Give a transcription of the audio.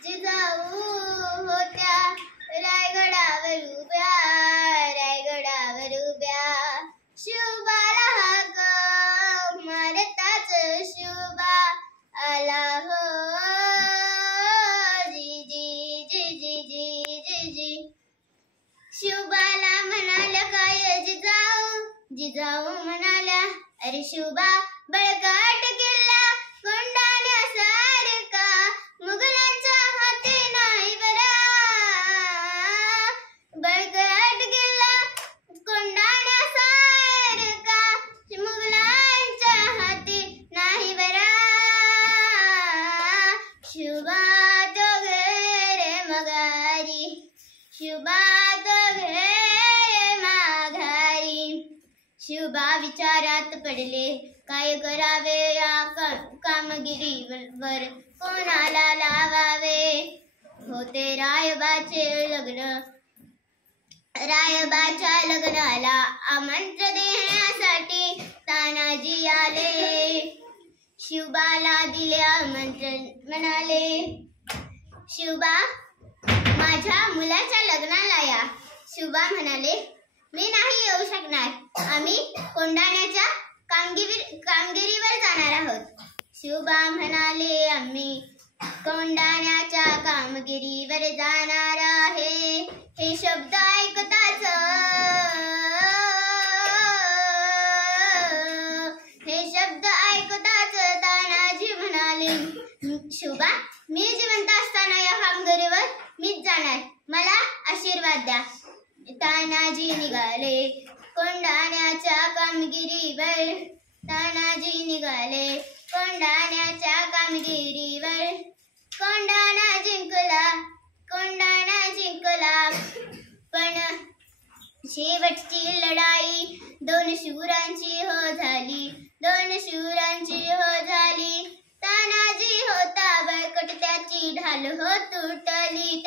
जिजाऊ होत्या रायगडावर उभ्या शिवबाला हाक मारताच शिवबा आला हो जी शिवबाला म्हणाल्या काय जिजाऊ म्हणाल्या अरे शिवबा बळकट किल्ला कोंढाण्यासारखा मुघलांच्या हाती नाही बरा बळकट किल्ला कोंढाण्यासारखा मुघलांच्या हाती नाही बरा शिवबा तो घर मगारी शिवबा तो घर माघारी शिवबा विचारात पडले काय करावे या कामगिरीवर कोणाला लावावे होते रायबाच्या लग्नाला आमंत्रण देण्यासाठी तानाजी आले शिवबाला दिले आमंत्रण म्हणाले शिवबा माझ्या मुलाच्या लग्नाला या शिवबा म्हणाले मी नाही येऊ शकणार आम्ही कोंढाण्याच्या कामगिरीवर जाणार आहोत शिवबा म्हणाले आम्ही कोंढाण्याच्या कामगिरीवर जाणार आहे हे शब्द ऐकताच तानाजी म्हणाले शिवबा मी जिवंत असताना या कामगिरीवर मीच जाणार मला आशीर्वाद द्या तानाजी निघाले कोंढाण्याच्या कामगिरीवर कोंढाणा जिंकला पण शेवटची लढाई दोन शूरांची हो झाली तानाजी होता बळकट त्याची ढाल हो तुटली